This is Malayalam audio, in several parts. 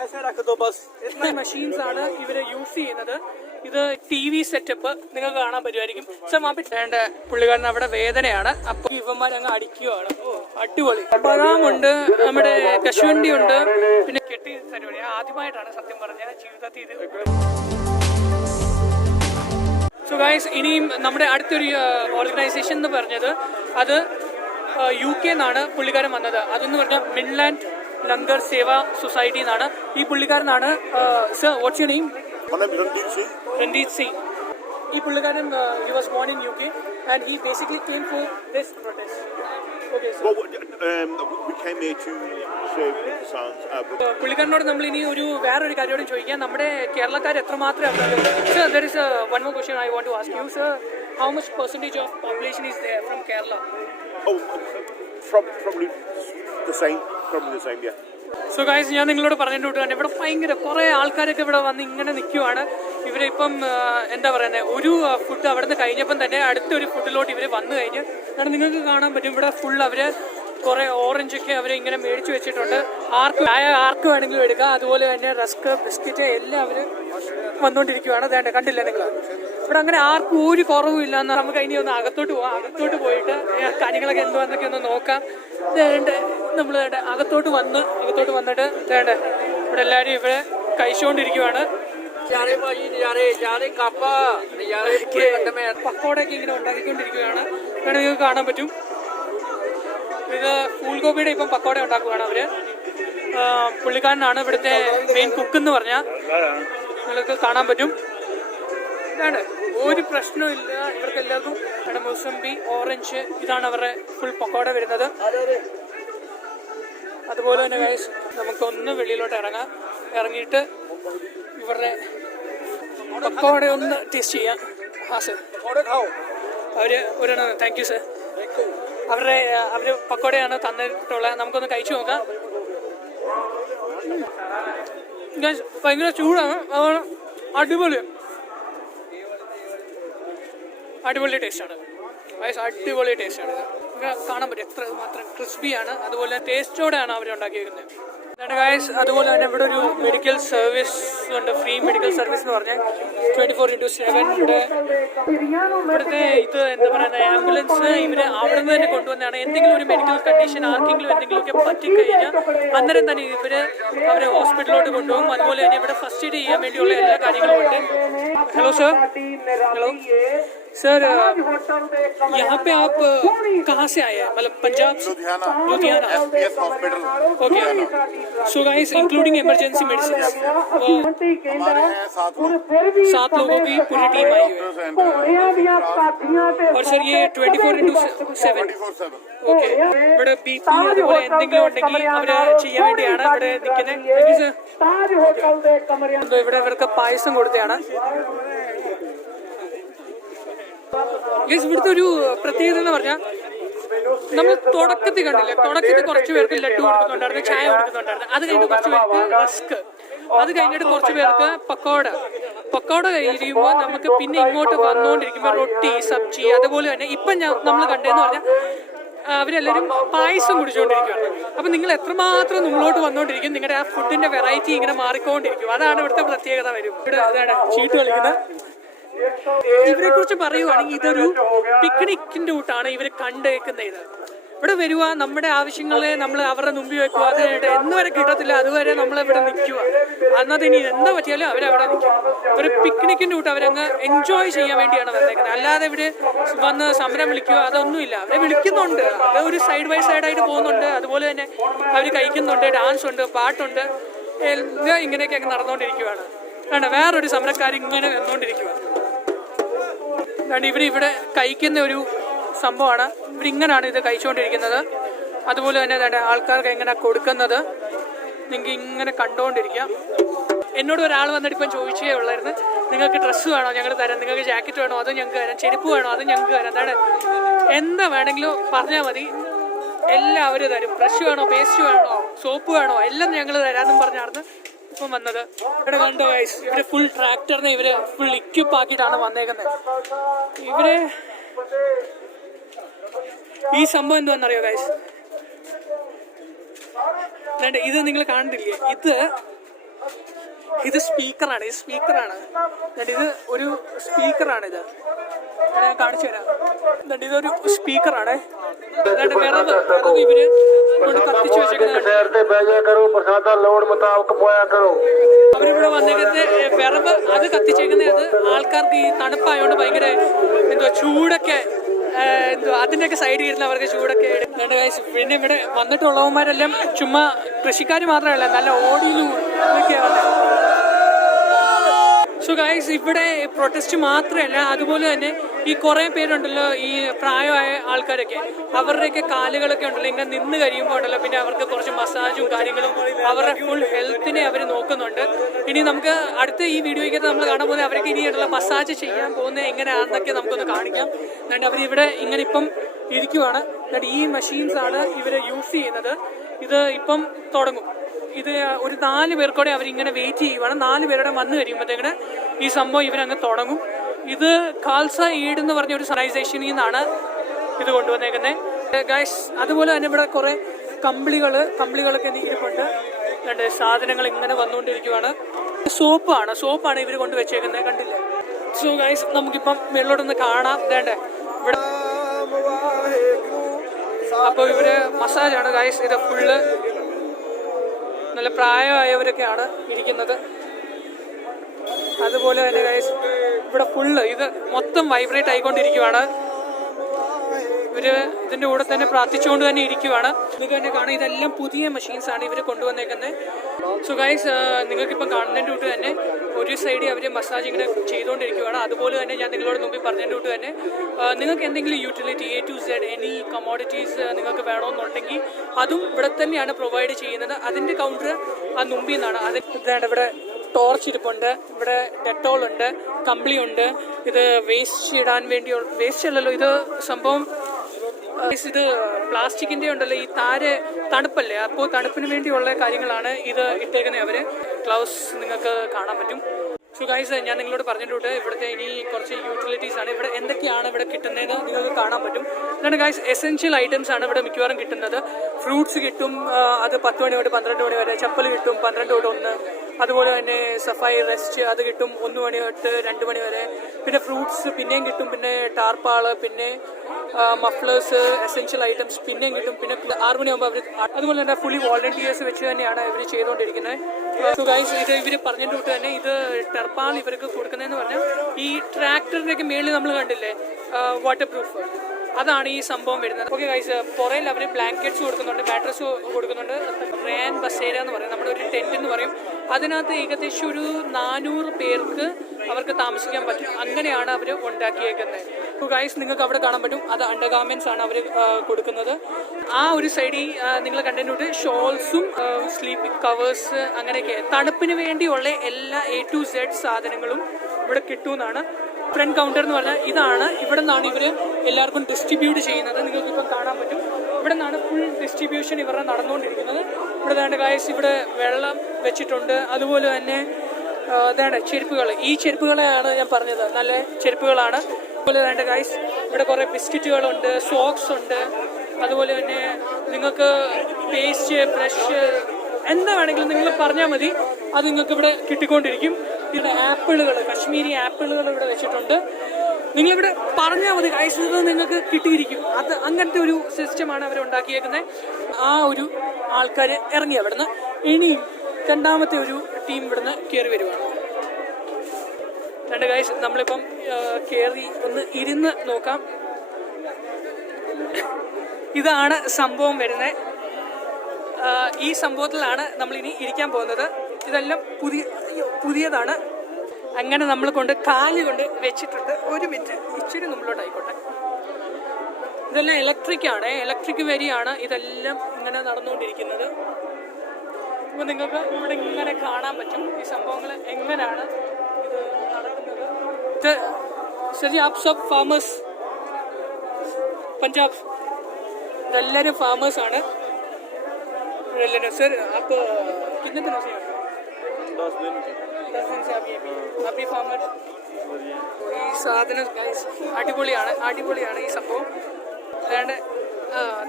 ऐसे रख दो बस. इतना मशीन्स ആണ് ഇവര് യൂസ് ചെയ്യുന്നത്. ഇത് TV സെറ്റപ്പ് നിങ്ങൾക്ക് കാണാൻ പറ്റുമായിരിക്കും. വേണ്ട പുള്ളിക്കാരൻ അവിടെ വേദനയാണ്. അപ്പൊ ഇവന്മാർ അങ്ങ് അടിക്കുകയാണ്. അടിപൊളി. ബദാമുണ്ട്, നമ്മുടെ കശുവണ്ടി ഉണ്ട്, പിന്നെ കെട്ടി പരിപാടി. ആദ്യമായിട്ടാണ് സത്യം പറഞ്ഞ ജീവിതത്തിൽ ഇത്. സോ ഗൈസ്, ഇനിയും നമ്മുടെ അടുത്തൊരു ഓർഗനൈസേഷൻ എന്ന് പറഞ്ഞത് അത് UK എന്നാണ് പുള്ളിക്കാരൻ വന്നത്. അതെന്ന് പറഞ്ഞാൽ മിഡ്ലാൻഡ് ലങ്കർ സേവാ സൊസൈറ്റി എന്നാണ്. ഈ പുള്ളിക്കാരനാണ് sir, what's your name? Randeep Singh. ഈ പുള്ളിക്കാരൻ he was born in UK and he basically came for this protest. Okay, sir. We came here to serve the Kisans. പുള്ളിക്കാരനോട് നമ്മൾ ഇനി വേറൊരു കാര്യത്തോടും ചോദിക്കാം. നമ്മുടെ കേരളക്കാർ എത്രമാത്രം അവരുടെ. Sir, there is one more question I want to ask you, sir. How much percentage of population is there from Kerala? Probably the same, yeah. So guys, ഞാൻ നിങ്ങളോട് പറഞ്ഞിട്ട് തന്നെ ഇവിടെ ഭയങ്കര കുറേ ആൾക്കാരൊക്കെ ഇവിടെ വന്ന് ഇങ്ങനെ നിൽക്കുവാണ്. ഇവരിപ്പം എന്താ പറയുന്നത്, ഒരു ഫുഡ് അവിടെ നിന്ന് കഴിഞ്ഞപ്പം തന്നെ അടുത്തൊരു ഫുഡിലോട്ട് ഇവർ വന്നു കഴിഞ്ഞ്. കാരണം നിങ്ങൾക്ക് കാണാൻ പറ്റും ഇവിടെ ഫുൾ അവർ കുറേ ഓറഞ്ചൊക്കെ അവർ ഇങ്ങനെ മേടിച്ച് വെച്ചിട്ടുണ്ട്. ആർക്ക് വേണമെങ്കിലും എടുക്കാം. അതുപോലെ തന്നെ റസ്ക്, ബിസ്ക്കറ്റ് എല്ലാം അവർ വന്നുകൊണ്ടിരിക്കുകയാണ്. അതേണ്ട കണ്ടില്ല നിങ്ങൾ, ഇവിടെ അങ്ങനെ ആർക്കും ഒരു കുറവും ഇല്ല. എന്നാൽ നമുക്ക് ഇനി ഒന്ന് അകത്തോട്ട് പോവാം. അകത്തോട്ട് പോയിട്ട് കാര്യങ്ങളൊക്കെ എന്തുവാന്നൊക്കെ ഒന്ന് നോക്കാം. വേണ്ട നമ്മൾ അകത്തോട്ട് വന്നിട്ട് വേണ്ട ഇവിടെ എല്ലാവരും ഇവിടെ കഴിച്ചുകൊണ്ടിരിക്കുവാണ്. പക്കോടൊക്കെ ഇങ്ങനെ ഉണ്ടാക്കിക്കൊണ്ടിരിക്കുകയാണ്. വേണം നിങ്ങൾക്ക് കാണാൻ പറ്റും. ഇത് ഫൂൾഗോപിയുടെ ഇപ്പം പക്കോട ഉണ്ടാക്കുകയാണ് അവര്. പുള്ളിക്കാരനാണ് ഇവിടുത്തെ മെയിൻ കുക്ക് എന്ന് പറഞ്ഞാൽ നിങ്ങൾക്ക് കാണാൻ പറ്റും. ഇതാണ്, ഒരു പ്രശ്നവും ഇല്ല ഇവർക്ക് എല്ലാവർക്കും. ഇവിടെ മൊസംബി, ഓറഞ്ച്, ഇതാണ് അവരുടെ ഫുൾ പക്കോട വരുന്നത്. അതുപോലെ തന്നെ ഗൈസ്, നമുക്കൊന്ന് വെളിയിലോട്ട് ഇറങ്ങിയിട്ട് ഇവരുടെ പക്കോട ഒന്ന് ടേസ്റ്റ് ചെയ്യാം. സർ, അവര് താങ്ക് യു സർ. അവര് പക്കോടയാണ് തന്നിട്ടുള്ളത്. നമുക്കൊന്ന് കഴിച്ചു നോക്കാം. ഭയങ്കര ചൂടാണ്, അതാണ്. അടിപൊളി ടേസ്റ്റാണ്. അടിപൊളി ടേസ്റ്റാണ്. കാണാൻ പറ്റും എത്ര മാത്രം ക്രിസ്പിയാണ്. അതുപോലെ ടേസ്റ്റോടെയാണ് അവർ ഉണ്ടാക്കിയിരിക്കുന്നത്. ഗൈസ്, അതുപോലെ തന്നെ ഇവിടെ ഒരു മെഡിക്കൽ സർവീസ് ഉണ്ട്, ഫ്രീ മെഡിക്കൽ സർവീസ് എന്ന് പറഞ്ഞാൽ 24/7. ഇവിടുത്തെ ഇത് എന്താ പറയുന്നത്, ആംബുലൻസ് ഇവർ അവിടെ നിന്ന് തന്നെ കൊണ്ടുവന്നതാണ്. എന്തെങ്കിലും ഒരു മെഡിക്കൽ കണ്ടീഷൻ ആർക്കെങ്കിലും എന്തെങ്കിലുമൊക്കെ പറ്റിക്കഴിഞ്ഞാൽ അന്നേരം തന്നെ അവരെ ഹോസ്പിറ്റലിലോട്ട് കൊണ്ടുപോകും. അതുപോലെ തന്നെ ഇവിടെ ഫസ്റ്റ് എയ്ഡ് ചെയ്യാൻ വേണ്ടിയുള്ള എല്ലാ കാര്യങ്ങളും ഉണ്ട്. Hello sir. हेलो सर, यहाँ पे आप कहाँ से आए हैं? मतलब Punjab? Ludhiana. Okay. So guys, including emergency medicine, 7 लोगों की पूरी टीम आई हुई है. और सर ये 24/7. ഓക്കെ. ഇവിടെ BP അതുപോലെ എന്തെങ്കിലും ഉണ്ടെങ്കിൽ അവര് ചെയ്യാൻ വേണ്ടിയാണ് ഇവിടെ നിൽക്കുന്നത്. ഇവിടെ ഇവർക്ക് പായസം കൊടുത്തതാണ്. ഇവിടുത്തെ ഒരു പ്രത്യേകത എന്ന് പറഞ്ഞാൽ, നമ്മൾ തുടക്കത്തിൽ കണ്ടില്ലേ, തുടക്കത്തിൽ കുറച്ച് പേർക്ക് ലഡു കൊടുക്കുന്നുണ്ടായിരുന്നു, ചായ കൊടുക്കുന്നുണ്ടായിരുന്നു. അത് കഴിഞ്ഞിട്ട് കുറച്ച് പേർക്ക് റസ്ക്, അത് കഴിഞ്ഞിട്ട് കുറച്ച് പേർക്ക് പക്കോട കഴിയുമ്പോൾ നമുക്ക് പിന്നെ ഇങ്ങോട്ട് വന്നുകൊണ്ടിരിക്കുമ്പോൾ റൊട്ടി, സബ്ജി, അതുപോലെ തന്നെ ഇപ്പം നമ്മൾ കണ്ടതെന്ന് പറഞ്ഞാൽ അവരെല്ലാവരും പായസം കുടിച്ചുകൊണ്ടിരിക്കുകയാണ്. അപ്പം നിങ്ങൾ എത്രമാത്രം മുകളിലോട്ട് വന്നുകൊണ്ടിരിക്കും, നിങ്ങളുടെ ആ ഫുഡിന്റെ വെറൈറ്റി ഇങ്ങനെ മാറിക്കൊണ്ടിരിക്കും. അതാണ് ഇവിടുത്തെ പ്രത്യേകത വരും. ഇവിടെ അതാണ് ചീട്ട് കളിക്കുന്നത്. ഇവരെ കുറിച്ച് പറയുവാണെങ്കിൽ ഇതൊരു പിക്നിക്കിന്റെ കൂട്ടാണ് ഇവർ കണ്ടേക്കുന്നത്. ഇവിടെ വരുക, നമ്മുടെ ആവശ്യങ്ങളെ നമ്മൾ അവരുടെ മുമ്പിൽ വെക്കുക. അത് എന്ന് വരെ കിട്ടത്തില്ല, അതുവരെ നമ്മളിവിടെ നിൽക്കുക. അന്നത് ഇനി എന്താ പറ്റിയാലും അവരവിടെ നിൽക്കും. ഒരു പിക്നിക്കിന്റെ കൂട്ട് അവരങ്ങ് എൻജോയ് ചെയ്യാൻ വേണ്ടിയാണ് വന്നേക്കുന്നത്. അല്ലാതെ ഇവിടെ വന്ന് സമരം വിളിക്കുക അതൊന്നുമില്ല. അവരെ വിളിക്കുന്നുണ്ട്, അത് ഒരു സൈഡ് ബൈ സൈഡായിട്ട് പോകുന്നുണ്ട്. അതുപോലെ തന്നെ അവർ കഴിക്കുന്നുണ്ട്, ഡാൻസ് ഉണ്ട്, പാട്ടുണ്ട്, എല്ലാം ഇങ്ങനെയൊക്കെ അങ്ങ് നടന്നുകൊണ്ടിരിക്കുകയാണ്. വേണ്ട വേറൊരു സമരക്കാർ ഇങ്ങനെ വന്നുകൊണ്ടിരിക്കുക. ഇവരിവിടെ കഴിക്കുന്ന ഒരു സംഭവമാണ്. ഇവരിങ്ങനാണ് ഇത് കഴിച്ചുകൊണ്ടിരിക്കുന്നത്. അതുപോലെ തന്നെ ആൾക്കാർക്ക് എങ്ങനെ കൊടുക്കുന്നത് നിങ്ങൾക്ക് ഇങ്ങനെ കണ്ടുകൊണ്ടിരിക്കാം. എന്നോട് ഒരാൾ വന്നിട്ട് ഇപ്പം ചോദിച്ചേ ഉള്ളായിരുന്നു, നിങ്ങൾക്ക് ഡ്രസ്സ് വേണോ ഞങ്ങൾ തരാം, നിങ്ങൾക്ക് ജാക്കറ്റ് വേണോ അതും ഞങ്ങൾക്ക് തരാം, ചെരുപ്പ് വേണോ അതും ഞങ്ങൾക്ക് തരാം, എന്താണ് എന്താ വേണമെങ്കിലും പറഞ്ഞാൽ മതി, എല്ലാം അവർ തരും. ബ്രഷ് വേണോ, പേസ്റ്റ് വേണോ, സോപ്പ് വേണോ, എല്ലാം ഞങ്ങൾ തരാമെന്നും പറഞ്ഞായിരുന്നു ഇപ്പം വന്നത്. ഇവിടെ കണ്ടോ ഗൈസ്, ഇവര് ഫുൾ ട്രാക്ടറിനെ ഇവര് ഫുൾ ഇക്വിപ്പ് ആക്കിയിട്ടാണ് വന്നേക്കുന്നത്. ഇവര് ഈ സംഭവം എന്തുവാന്നറിയോ ഗൈസ്, ഇത് നിങ്ങൾ കാണുന്നില്ലേ, ഇത് സ്പീക്കറാണ്. ഇത് ഒരു സ്പീക്കറാണിത്. ഞാൻ കാണിച്ചു തരാം. ഇതൊരു സ്പീക്കറാണ്. വിറവ് ഇവര് കൊണ്ട് കത്തിച്ചു വെച്ചേക്കുന്നത്. അവരിവിടെ വന്നേക്കുന്നത് വിറവ് അത് കത്തിച്ചേക്കുന്നത് ആൾക്കാർക്ക് ഈ തണുപ്പായോണ്ട് ഭയങ്കര ചൂടൊക്കെ അതിൻ്റെയൊക്കെ സൈഡിൽ ഇരുന്ന് അവർക്ക് ചൂടൊക്കെ എടുക്കുന്നുണ്ട്. പിന്നെ ഇവിടെ വന്നിട്ടുള്ളവന്മാരെല്ലാം ചുമ്മാ കൃഷിക്കാർ മാത്രമല്ല, നല്ല ഓടിയിലും ഇതൊക്കെയാണ് വന്നത്. സോ ഗൈസ്, ഇവിടെ പ്രൊട്ടസ്റ്റ് മാത്രമല്ല, അതുപോലെ തന്നെ ഈ കുറേ പേരുണ്ടല്ലോ, ഈ പ്രായമായ ആൾക്കാരൊക്കെ, അവരുടെയൊക്കെ കാലുകളൊക്കെ ഉണ്ടല്ലോ ഇങ്ങനെ നിന്ന് കഴിയുമ്പോൾ ഉണ്ടല്ലോ, പിന്നെ അവർക്ക് കുറച്ച് മസാജും കാര്യങ്ങളും അവരുടെ ഫുൾ ഹെൽത്തിനെ അവർ നോക്കുന്നുണ്ട്. ഇനി നമുക്ക് അടുത്ത ഈ വീഡിയോയ്ക്കകത്ത് നമ്മൾ കാണാൻ പോകുന്നത് അവർക്ക് ഇനിയുള്ള മസാജ് ചെയ്യാൻ പോകുന്നത് എങ്ങനെയാണെന്നൊക്കെ നമുക്കൊന്ന് കാണിക്കാം. എന്നിട്ട് അവരിവിടെ ഇങ്ങനെ ഇപ്പം ഇരിക്കുവാണ്. എന്നിട്ട് ഈ മെഷീൻസാണ് ഇവർ യൂസ് ചെയ്യുന്നത്. ഇത് ഇപ്പം തുടങ്ങും. ഇത് ഒരു 4 പേർക്കൂടെ അവരിങ്ങനെ വെയിറ്റ് ചെയ്യുവാണ്. 4 പേരുടെ വന്നു കഴിയുമ്പോഴത്തേക്കിന് ഈ സംഭവം ഇവരങ്ങ് തുടങ്ങും. ഇത് കാൽസ ഈഡ് എന്ന് പറഞ്ഞ ഒരു ഓർഗനൈസേഷനിൽ നിന്നാണ് ഇത് കൊണ്ടുവന്നേക്കുന്നത് ഗൈസ്. അതുപോലെ തന്നെ ഇവിടെ കുറേ കമ്പിളികളൊക്കെ ഇരിപ്പുണ്ട്. രണ്ട് സാധനങ്ങൾ ഇങ്ങനെ വന്നുകൊണ്ടിരിക്കുവാണ്. സോപ്പാണ് ഇവർ കൊണ്ടുവച്ചേക്കുന്നത്, കണ്ടില്ലേ? സോ ഗൈസ്, നമുക്കിപ്പം മേളിലോട്ടൊന്ന് കാണാം. വേണ്ടേ ഇവിടെ അപ്പോൾ ഇവര് മസാജാണ് ഗൈസ്. ഇത് ഫുള്ള് നല്ല പ്രായമായവരൊക്കെയാണ് ഇരിക്കുന്നത്. അതുപോലെ തന്നെ ഗൈസ്, ഇവിടെ ഫുള്ള് ഇത് മൊത്തം വൈബ്രേറ്റ് ആയിക്കൊണ്ടിരിക്കുവാണ്. ഇവര് ഇതിന്റെ കൂടെ തന്നെ പ്രാർത്ഥിച്ചുകൊണ്ട് തന്നെ ഇരിക്കുവാണ്. നിങ്ങൾക്ക് തന്നെ കാണാം, ഇതെല്ലാം പുതിയ മെഷീൻസ് ആണ് ഇവർ കൊണ്ടുവന്നേക്കുന്നത്. സോ ഗൈസ്, നിങ്ങൾക്കിപ്പം കാണുന്നതിൻ്റെ കൂട്ട് തന്നെ ഒരു സൈഡിൽ അവർ മസാജ് ഇങ്ങനെ ചെയ്തുകൊണ്ടിരിക്കുകയാണ്. അതുപോലെ തന്നെ ഞാൻ നിങ്ങളോട് മുമ്പിൽ പറഞ്ഞതിൻ്റെ കൂട്ട് തന്നെ നിങ്ങൾക്ക് എന്തെങ്കിലും utility A to Z any commodities നിങ്ങൾക്ക് വേണമെന്നുണ്ടെങ്കിൽ അതും ഇവിടെ തന്നെയാണ് പ്രൊവൈഡ് ചെയ്യുന്നത്. അതിൻ്റെ കൗണ്ടർ ആ മുമ്പിൽ നിന്നാണ്. ഇതാണ് ഇവിടെ ടോർച്ച് ഇരിപ്പുണ്ട്, ഇവിടെ ഡെറ്റോൾ ഉണ്ട്, കമ്പിളിയുണ്ട്. ഇത് വേസ്റ്റ് ഇടാൻ വേണ്ടി, വേസ്റ്റ് അല്ലല്ലോ ഇത് സംഭവം, ഇത് പ്ലാസ്റ്റിക്കിന്റെ ഉണ്ടല്ലോ, ഈ തണുപ്പല്ലേ, അപ്പോൾ തണുപ്പിന് വേണ്ടിയുള്ള കാര്യങ്ങളാണ് ഇത് ഇട്ടേക്കുന്നത് അവര്. ഗ്ലൗസ് നിങ്ങൾക്ക് കാണാൻ പറ്റും. സോ ഗൈസ്, ഞാൻ നിങ്ങളോട് പറഞ്ഞിട്ടുണ്ട് ഇവിടുത്തെ ഇനി കുറച്ച് യൂട്ടിലിറ്റീസ് ആണ്. ഇവിടെ എന്തൊക്കെയാണ് ഇവിടെ കിട്ടുന്നതെന്ന് നിങ്ങൾക്ക് കാണാൻ പറ്റും. അതാണ് ഗൈസ്, എസെൻഷ്യൽ ഐറ്റംസ് ആണ് ഇവിടെ മിക്കവാറും കിട്ടുന്നത്. ഫ്രൂട്ട്സ് കിട്ടും, അത് 10 മണി തൊട്ട് 12 മണി വരെ. ചപ്പൽ കിട്ടും 12 തൊട്ട് 1. അതുപോലെ തന്നെ സഫായി റെസ്റ്റ് അത് കിട്ടും 1 മണി തൊട്ട് 2 മണി വരെ. പിന്നെ ഫ്രൂട്ട്സ് പിന്നെയും കിട്ടും, പിന്നെ ടാർപ്പാള്, പിന്നെ മഫ്ലേഴ്സ്, എസെൻഷ്യൽ ഐറ്റംസ് പിന്നെയും കിട്ടും. പിന്നെ 6 മണിയാകുമ്പോൾ അവർ അതുപോലെ തന്നെ ഫുള്ളി വോളണ്ടിയേഴ്സ് വെച്ച് തന്നെയാണ് ഇവർ ചെയ്തുകൊണ്ടിരിക്കുന്നത്. സോ ഗൈസ്, ഇത് ഇവർ പറഞ്ഞതിൻ്റെ തൊട്ട് തന്നെ ഇത് ടെർപ്പാൾ ഇവർക്ക് കൊടുക്കുന്നതെന്ന് പറഞ്ഞാൽ ഈ ട്രാക്ടറിൻ്റെയൊക്കെ മേളിൽ നമ്മൾ കണ്ടില്ലേ വാട്ടർ പ്രൂഫ്, അതാണ് ഈ സംഭവം വരുന്നത്. ഓക്കെ ഗൈസ്, പുറയിൽ അവർ ബ്ലാങ്കറ്റ്സ് കൊടുക്കുന്നുണ്ട്, മാട്രസ് കൊടുക്കുന്നുണ്ട്. റേൻ ബസേര എന്ന് പറയും, നമ്മുടെ ഒരു ടെന്റ് എന്ന് പറയും. അതിനകത്ത് ഏകദേശം ഒരു 400 പേർക്ക് അവർക്ക് താമസിക്കാൻ പറ്റും. അങ്ങനെയാണ് അവർ ഉണ്ടാക്കിയേക്കുന്നത്. അപ്പോൾ ഗൈസ്, നിങ്ങൾക്ക് അവിടെ കാണാൻ പറ്റും, അത് അണ്ടർഗാർമെന്റ്സ് ആണ് അവർ കൊടുക്കുന്നത്. ആ ഒരു സൈഡിൽ നിങ്ങൾ കണ്ടതിനോട്ട് ഷോൾസും സ്ലീപ്പിംഗ് കവേഴ്സ് അങ്ങനെയൊക്കെ തണുപ്പിന് വേണ്ടിയുള്ള എല്ലാ A to Z സാധനങ്ങളും ഇവിടെ കിട്ടുമെന്നാണ്. ഫ്രണ്ട് കൗണ്ടർ എന്ന് പറഞ്ഞാൽ ഇതാണ്. ഇവിടെ നിന്നാണ് ഇവർ എല്ലാവർക്കും ഡിസ്ട്രിബ്യൂട്ട് ചെയ്യുന്നത്. നിങ്ങൾക്കിപ്പം കാണാൻ പറ്റും, ഇവിടെ നിന്നാണ് ഫുൾ ഡിസ്ട്രിബ്യൂഷൻ ഇവരുടെ നടന്നുകൊണ്ടിരിക്കുന്നത്. ഇവിടെ വേണ്ട ഗൈസ്, ഇവിടെ വെള്ളം വെച്ചിട്ടുണ്ട്. അതുപോലെ തന്നെ ഇതാണ് ചെരുപ്പുകൾ. ഈ ചെരുപ്പുകളെയാണ് ഞാൻ പറഞ്ഞത്, നല്ല ചെരുപ്പുകളാണ്. അതുപോലെ വേണ്ട ഗൈസ്, ഇവിടെ കുറേ ബിസ്ക്കറ്റുകളുണ്ട്, സോക്സ് ഉണ്ട്. അതുപോലെ തന്നെ നിങ്ങൾക്ക് പേസ്റ്റ്, ബ്രഷ്, എന്താ വേണമെങ്കിലും നിങ്ങൾ പറഞ്ഞാൽ മതി, അത് നിങ്ങൾക്ക് ഇവിടെ കിട്ടിക്കൊണ്ടിരിക്കും. ഇവിടെ ആപ്പിളുകൾ, കശ്മീരി ആപ്പിളുകൾ ഇവിടെ വെച്ചിട്ടുണ്ട്. നിങ്ങളിവിടെ പറഞ്ഞാൽ മതി ഗൈസ്, ഇത് നിങ്ങൾക്ക് കിട്ടിയിരിക്കും. അത് അങ്ങനത്തെ ഒരു സിസ്റ്റമാണ് അവർ ഉണ്ടാക്കിയേക്കുന്നത്. ആ ഒരു ആൾക്കാർ ഇറങ്ങി അവിടുന്ന്. ഇനിയും രണ്ടാമത്തെ ഒരു ടീം ഇവിടുന്ന് കയറി വരുവാണ്. രണ്ട് ഗൈസ്, നമ്മളിപ്പം കയറി ഒന്ന് ഇരുന്ന് നോക്കാം. ഇതാണ് സംഭവം വരുന്നത്. ഈ സംഭവത്തിലാണ് നമ്മളിനി ഇരിക്കാൻ പോകുന്നത്. ഇതെല്ലാം പുതിയതാണ്. അങ്ങനെ നമ്മൾ കാല് കൊണ്ട് വെച്ചിട്ടുണ്ട്. 1 മിനിറ്റ് ഇച്ചിരി മുമ്പിലോട്ടായിക്കോട്ടെ. ഇതെല്ലാം ഇലക്ട്രിക് വരിയാണ് ഇതെല്ലാം ഇങ്ങനെ നടന്നുകൊണ്ടിരിക്കുന്നത്. അപ്പോൾ നിങ്ങൾക്ക് ഇവിടെ ഇങ്ങനെ കാണാൻ പറ്റും ഈ സംഭവങ്ങൾ എങ്ങനെയാണ് ഇത് നടക്കുന്നത്. ശരി, ആപ്പ് സബ് ഫാമേഴ്സ് पंजाब, എല്ലാവരും ഫാമേഴ്സ് ആണ്. सर आप कितने दिनों से 10 दिन से आप भी फार्मर? ഈ സാധനം ഗൈസ് അടിപൊളിയാണ് ഈ സംഭവം. അതാണ്ട്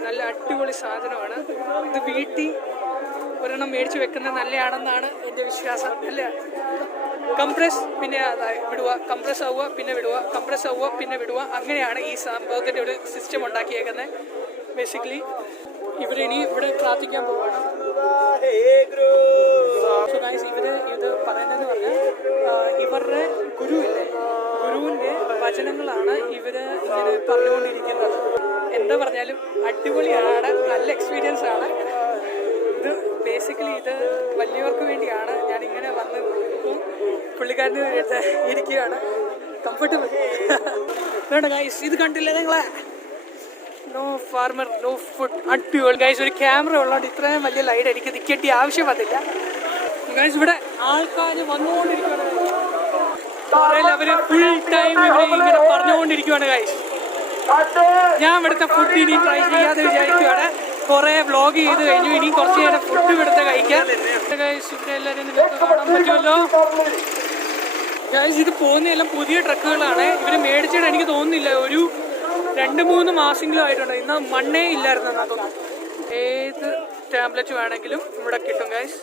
നല്ല അടിപൊളി സാധനമാണ് ഇത്. വീട്ടിൽ ഒരെണ്ണം മേടിച്ച് വെക്കുന്നത് നല്ലതാണെന്നാണ് എൻ്റെ വിശ്വാസം, അല്ലേ? കംപ്രസ് പിന്നെ വിടുക, കംപ്രസ് ആവുക പിന്നെ വിടുക, കംപ്രസ് ആവുക പിന്നെ വിടുക, അങ്ങനെയാണ് ഈ സംഭവത്തിൻ്റെ ഒരു സിസ്റ്റം ഉണ്ടാക്കിയേക്കുന്നത്. ബേസിക്കലി ഇവരിനി ഇവിടെ പ്രാർത്ഥിക്കാൻ പോവുകയാണ്. സോ ഗൈസ്, ഇത് പറയുന്നതെന്ന് പറഞ്ഞാൽ ഇവരുടെ ഗുരുവില്ലേ, ഗുരുവിൻ്റെ വചനങ്ങളാണ് ഇവർ ഇങ്ങനെ പറഞ്ഞുകൊണ്ടിരിക്കുന്നത്. എന്താ പറഞ്ഞാലും അടിപൊളിയാണ്, നല്ല എക്സ്പീരിയൻസ് ആണ് ഇത്. ബേസിക്കലി ഇത് വലിയവർക്ക് വേണ്ടിയാണ്. ഞാനിങ്ങനെ വന്ന് പുള്ളിക്കാരന് ഇരിക്കുകയാണ്, കംഫർട്ടബിൾ. വേണ്ട ഗൈസ്, ഇത് കണ്ടില്ലേ നിങ്ങളെ? നോ ഫാർമർ നോ ഫുഡ്, അടിപൊളി ഗൈസ്. ഒരു ക്യാമറ ഉള്ളതുകൊണ്ട് ഇത്രയും വലിയ ലൈറ്റ് എനിക്ക് നിൽക്കേണ്ട ആവശ്യം വന്നില്ല ഗൈസ്. ഇവിടെ ആൾക്കാർ വന്നുകൊണ്ടിരിക്കുകയാണ്, അവര് ഫുൾ ടൈം ഇവിടെ ഇങ്ങനെ പറഞ്ഞുകൊണ്ടിരിക്കുകയാണ് ഗൈസ്. ഞാൻ ഇവിടുത്തെ ഫുഡ് ഇനി ട്രൈ ചെയ്യാതെ വിചാരിക്കുകയാണ്. കുറെ വ്ലോഗ് ചെയ്ത് കഴിഞ്ഞു, ഇനി കുറച്ച് നേരം ഫുഡ് ഇവിടുത്തെ കഴിക്കാം ഗൈസ്. ഇവിടെ എല്ലാവരും നിങ്ങൾക്ക് കാണാൻ പറ്റുമല്ലോ ഗൈസ്. ഇത് പോകുന്നതെല്ലാം പുതിയ ട്രക്കുകളാണ്. ഇവര് മേടിച്ചിട്ട് എനിക്ക് തോന്നുന്നില്ല ഒരു 2-3 മാസമെങ്കിലും ആയിട്ടുണ്ട്. ഇന്ന് മണ്ണേ ഇല്ലായിരുന്നു എന്നാ തോന്നുന്നു. ഏത് ടാബ്ലറ്റ് വേണമെങ്കിലും ഇവിടെ കിട്ടും ഗൈസ്.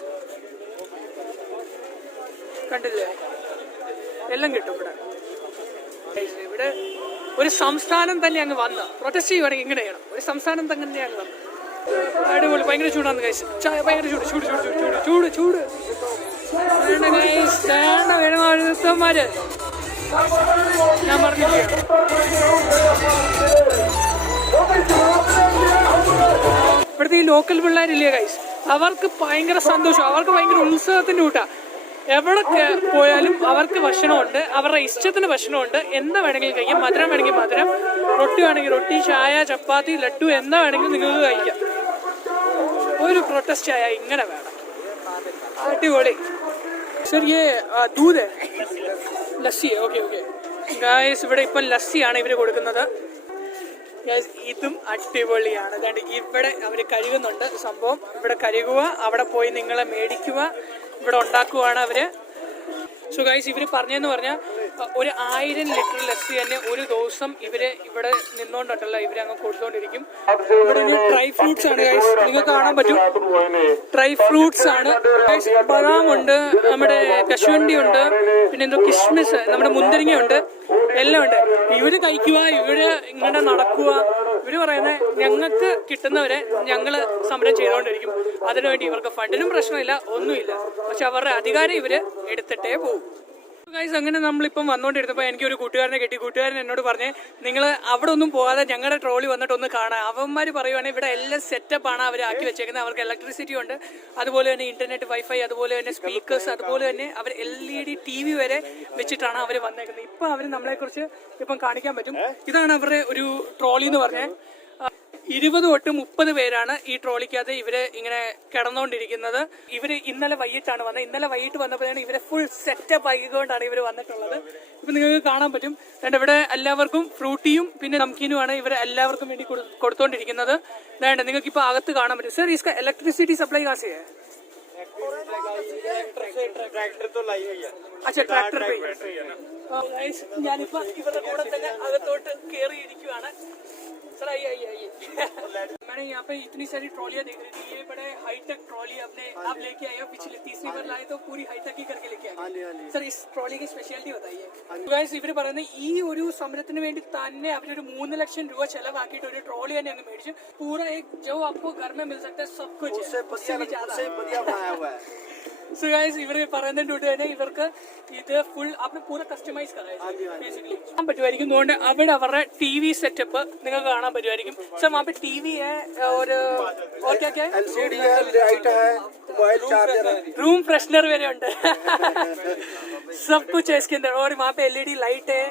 കണ്ടില്ലേ, എല്ലാം കിട്ടും ഇവിടെ. ഇവിടെ ഒരു സംസ്ഥാനം തന്നെ അങ്ങ് വന്ന് പ്രൊട്ടസ്റ്റ് ചെയ്യുവാണെങ്കിൽ ഇങ്ങനെ ചെയ്യണം. ഒരു സംസ്ഥാനം തന്നെ അങ്ങ് വന്ന് അടിപൊളി. ഭയങ്കര ചൂടാണ് ഗൈസ്, ഭയങ്കര ചൂട് ചൂട് ചൂട് ചൂട് ചൂട് ചൂട് വേണ്ട ഗൈസ്. വേണ്ട വരുന്നവന്മാര് ഞാൻ പറഞ്ഞില്ലേ, ഇവിടുത്തെ ഈ ലോക്കൽ പിള്ളേരില്ലേ ഗൈസ്, അവർക്ക് ഭയങ്കര സന്തോഷം, അവർക്ക് ഭയങ്കര ഉത്സവത്തിന്റെ കൂട്ടാ. എവിടെ പോയാലും അവർക്ക് ഭക്ഷണമുണ്ട്, അവരുടെ ഇഷ്ടത്തിന് ഭക്ഷണമുണ്ട്. എന്താ വേണമെങ്കിലും കഴിക്കാം, മധുരം വേണമെങ്കിൽ മധുരം, റൊട്ടി വേണമെങ്കിൽ റൊട്ടി, ചായ, ചപ്പാത്തി, ലഡു എന്താ വേണമെങ്കിലും നിങ്ങൾക്ക് കഴിക്കാം. ഒരു പ്രൊട്ടസ്റ്റ് ആയ ഇങ്ങനെ വേണം, അടിപൊളി. സർ ये दूध है, ലസ്സി? ഓക്കെ ഓക്കെ ഗായ്സ്, ഇവിടെ ഇപ്പം ലസ്സിയാണ് ഇവർ കൊടുക്കുന്നത് ഗായ്സ്. ഇതും അടിപൊളിയാണ്. അതാണ്ട് ഇവിടെ അവർ കഴുകുന്നുണ്ട് സംഭവം. ഇവിടെ കഴുകുക, അവിടെ പോയി നിങ്ങളെ മേടിക്കുക, ഇവിടെ ഉണ്ടാക്കുവാണ് അവര്. സോ ഗൈസ്, ഇവര് പറഞ്ഞെന്ന് പറഞ്ഞാൽ 1000 ലിറ്റർ ലസ്സി തന്നെ ഒരു ദിവസം ഇവര് ഇവിടെ നിന്നോണ്ടല്ല ഇവര് അങ്ങ് കൊടുത്തോണ്ടിരിക്കും. ഇവിടെ ഡ്രൈ ഫ്രൂട്ട്സ് ആണ് ഗൈസ്, നിങ്ങൾക്ക് കാണാൻ പറ്റും. ഡ്രൈ ഫ്രൂട്ട്സ് ആണ് ഗൈസ്. ബദാം ഉണ്ട്, നമ്മുടെ കശുവണ്ടി ഉണ്ട്, പിന്നെ എന്തോ കിസ്മിസ്, നമ്മുടെ മുന്തിരിങ്ങ ഉണ്ട്, എല്ലാം ഉണ്ട്. ഇവര് കഴിക്കുക, ഇവര് ഇങ്ങനെ നടക്കുക. ഇവര് പറയുന്നത് ഞങ്ങൾക്ക് കിട്ടുന്നവരെ ഞങ്ങള് സമരം ചെയ്തുകൊണ്ടിരിക്കും. അതിനുവേണ്ടി ഇവർക്ക് ഫണ്ടിനും പ്രശ്നമില്ല, ഒന്നുമില്ല. പക്ഷെ അവരുടെ അധികാരം ഇവര് എടുത്തിട്ടേ പോകും ഗൈസ്. അങ്ങനെ നമ്മളിപ്പം വന്നുകൊണ്ടിരുന്നപ്പോൾ എനിക്കൊരു കൂട്ടുകാരനെ കിട്ടി. കൂട്ടുകാരൻ എന്നോട് പറഞ്ഞ് നിങ്ങൾ അവിടെ ഒന്നും പോകാതെ ഞങ്ങളുടെ ട്രോളി വന്നിട്ട് ഒന്ന് കാണാം. അവന്മാർ പറയുവാണെങ്കിൽ ഇവിടെ എല്ലാം സെറ്റപ്പാണ് അവർ ആക്കി വെച്ചേക്കുന്നത്. അവർക്ക് ഇലക്ട്രിസിറ്റി ഉണ്ട്, അതുപോലെ തന്നെ ഇന്റർനെറ്റ്, വൈഫൈ, അതുപോലെ തന്നെ സ്പീക്കേഴ്സ്, അതുപോലെ തന്നെ അവർ LED TV വരെ വെച്ചിട്ടാണ് അവർ വന്നേക്കുന്നത്. ഇപ്പം അവർ നമ്മളെക്കുറിച്ച് ഇപ്പം കാണിക്കാൻ പറ്റും. ഇതാണ് അവരുടെ ഒരു ട്രോളി എന്ന് പറഞ്ഞാൽ. 20 തൊട്ട് 30 പേരാണ് ഈ ട്രോളിക്കകത്ത് ഇവര് ഇങ്ങനെ കിടന്നുകൊണ്ടിരിക്കുന്നത്. ഇവര് ഇന്നലെ വൈകിട്ടാണ് വന്നത്. ഇന്നലെ വൈകിട്ട് വന്നപ്പോഴാണ് ഇവരെ ഫുൾ സെറ്റപ്പ് ആക്കിക്കൊണ്ടാണ് ഇവര് വന്നിട്ടുള്ളത്. ഇപ്പൊ നിങ്ങൾക്ക് കാണാൻ പറ്റും. ഇവിടെ എല്ലാവർക്കും ഫ്രൂട്ടിയും പിന്നെ നംകീനുമാണ് ഇവർ എല്ലാവർക്കും വേണ്ടി കൊടുത്തോണ്ടിരിക്കുന്നത്. വേണ്ട നിങ്ങൾക്ക് ഇപ്പൊ അകത്ത് കാണാൻ പറ്റും. സർ इसका इलेक्ट्रिसिटी सप्लाई कहाँ से है? अच्छा, ट्रैक्टर पे. ഞാനിപ്പോ ഇവരുടെ കൂടെ തന്നെ അകത്തോട്ട് കയറിയിരിക്കുകയാണ്. सर आइए आइए आइए. मैंने यहाँ पे इतनी सारी ट्रॉलियाँ देख रही थी. ये बड़े हाईटेक ट्रॉली आप लेके आए हो. पिछले 3री बार लाए तो पूरी हाईटेक ही करके लेके आए. सर इस ट्रॉली की स्पेशलिटी बताइए. ഗൈസ്, ഇവര് പറയുന്നത് ഈ ഒരു സമരത്തിന് വേണ്ടി തന്നെ അവരൊരു 3 ലക്ഷം രൂപ ചെലവാക്കിയിട്ട് ഒരു ട്രോളി തന്നെ അങ്ങ് മേടിച്ചു. पूरा एक जो आपको घर में मिल सकता है सब कुछ സോ ഗൈസ്, ഇവര് പറയുന്നതിന്റെ കൂട്ട് തന്നെ ഇവർക്ക് ഇത് ഫുൾ आपने पूरा कस्टमाइज करा है बेसिकली. കാണാൻ പറ്റുമായിരിക്കും. അതുകൊണ്ട് അവിടെ അവരുടെ TV സെറ്റപ്പ് നിങ്ങൾക്ക് കാണാൻ പറ്റുമായിരിക്കും. സർ वहाँ पे TV है और क्या क्या है? LCD है, लाइट है, मोबाइल चार्जर है, रूम फ्रेशनर वगैरह ഉണ്ട്. सब कुछ है इसके अंदर. और वहाँ पे LED लाइट है.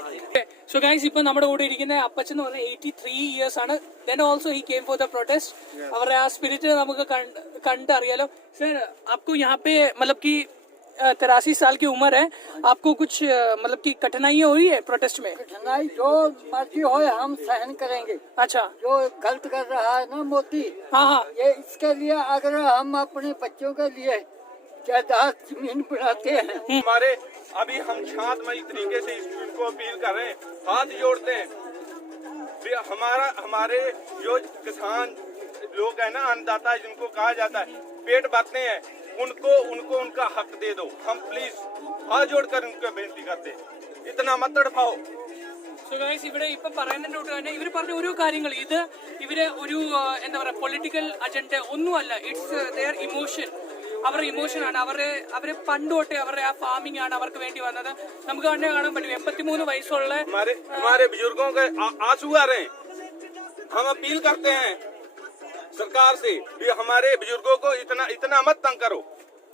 സോ ഗൈസ്, ഇപ്പൊ നമ്മുടെ കൂടെ ഇരിക്കുന്ന അപ്പച്ചൻ എന്ന് പറഞ്ഞാൽ 83 ഇയേഴ്സ് ആണ്. Then also he came for the protest. അവരുടെ ആ സ്പിരിറ്റ് നമുക്ക് കണ്ടറിയാലോ. സർ आपको यहाँ पे मतलब कि 83 साल की उम्र है, आपको कुछ मतलब की कठिनाइयाँ हुई है प्रोटेस्ट में? कठिनाई जो मर्जी हो हम सहन करेंगे. अच्छा, जो गलत कर रहा है ना मोदी, हाँ, ये इसके लिए अगर हम अपने बच्चों के लिए जायदाद जमीन बनाते हैं. हमारे अभी हम शांतमय तरीके से इनको अपील कर रहे हैं, हाथ जोड़ते हैं. हमारे जो किसान लोग हैं ना, अन्नदाता जिनको कहा जाता है, पेट भरते हैं, उनको उनका हक दे दो। हम प्लीज हाथ जोड़कर उनको बेनती करते हैं, इतना मत तड़पाओ। സോ ഗൈസ്, ഇവിടെ ഇപ്പം പറയുന്നതിൻ്റെ കൂട്ട് തന്നെ ഇവർ പറഞ്ഞ ഓരോ കാര്യങ്ങൾ ഇത് ഇവര് ഒരു എന്താ പറയുക പൊളിറ്റിക്കൽ അജണ്ട ഒന്നുമല്ല. It's their emotion. അവരുടെ ഇമോഷനാണ്. അവര് പണ്ട് തൊട്ടേ അവരുടെ ആ ഫാമിംഗ് ആണ് അവർക്ക് വേണ്ടി വന്നത്. നമുക്ക് തന്നെ കാണാൻ പറ്റും 83 വയസ്സുള്ള हमारे बुजुर्गों के आंसू आ रहे हैं। हम अपील करते हैं सरकार से भी हमारे बुजुर्गों को इतना मत तंग करो।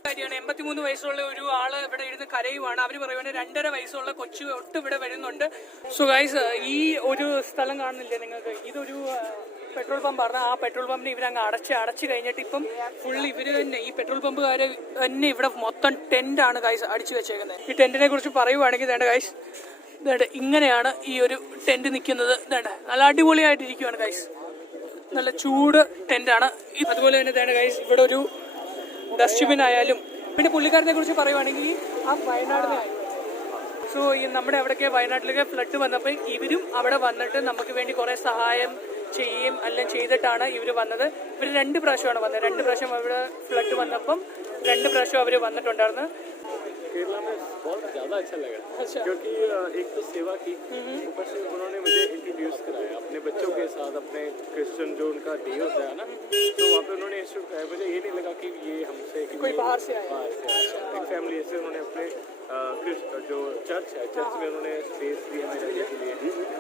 83 വയസ്സുള്ള ഒരു ആള് ഇവിടെ ഇരുന്ന് കരയുവാണ്. അവര് പറയുവാണ് 2.5 വയസ്സുള്ള കൊച്ചു ഒട്ട് ഇവിടെ വരുന്നുണ്ട്. സോ ഗൈസ്, ഈ ഒരു സ്ഥലം കാണുന്നില്ലേ നിങ്ങൾക്ക്? ഇതൊരു പെട്രോൾ പമ്പാണ്. ആ പെട്രോൾ പമ്പിന് ഇവരങ്ങ് അടച്ച് കഴിഞ്ഞിട്ട് ഇപ്പം ഫുൾ ഇവര് തന്നെ ഈ പെട്രോൾ പമ്പുകാര് തന്നെ ഇവിടെ മൊത്തം ടെന്റാണ് ഗൈസ് അടിച്ചു വെച്ചേക്കുന്നത്. ഈ ടെന്റിനെ കുറിച്ച് പറയുവാണെങ്കിൽ വേണ്ട ഗൈസ്, ഇങ്ങനെയാണ് ഈ ഒരു ടെന്റ് നിൽക്കുന്നത്. നല്ല അടിപൊളിയായിട്ടിരിക്കുവാണ് ഗൈസ്. നല്ല ചൂട് ടെന്റാണ്. അതുപോലെ തന്നെ വേണ്ട ഗൈസ്, ഇവിടെ ഒരു ഡസ്റ്റ്ബിൻ ആയാലും. പിന്നെ പുള്ളിക്കാരനെ കുറിച്ച് പറയുവാണെങ്കിൽ ആ വയനാടിനെ ആയാലും. സോ ഈ നമ്മുടെ അവിടെയൊക്കെ വയനാട്ടിലൊക്കെ ഫ്ലഡ് വന്നപ്പോൾ ഇവരും അവിടെ വന്നിട്ട് നമുക്ക് വേണ്ടി കുറേ സഹായം ചെയ്യും എല്ലാം ചെയ്തിട്ടാണ് ഇവർ വന്നത്. ഇവർ 2 പ്രാവശ്യമാണ് വന്നത്. 2 പ്രാവശ്യം അവിടെ ഫ്ലഡ് വന്നപ്പം 2 പ്രാവശ്യം അവർ വന്നിട്ടുണ്ടായിരുന്നു. केरला में बहुत ज़्यादा अच्छा लगा क्योंकि एक तो सेवा की, ऊपर से उन्होंने मुझे इंट्रोड्यूस कराया अपने बच्चों के साथ, अपने क्रिश्चियन जो उनका डे होता है ना, तो वहाँ पे उन्होंने इंस्टीट्यूट कराया। मुझे ये नहीं लगा कि ये हमसे कोई बाहर से आया। एक फैमिली ऐसे उन्होंने अपने जो चर्च है, चर्च में उन्होंने स्पेस दिया हमें रहने के लिए।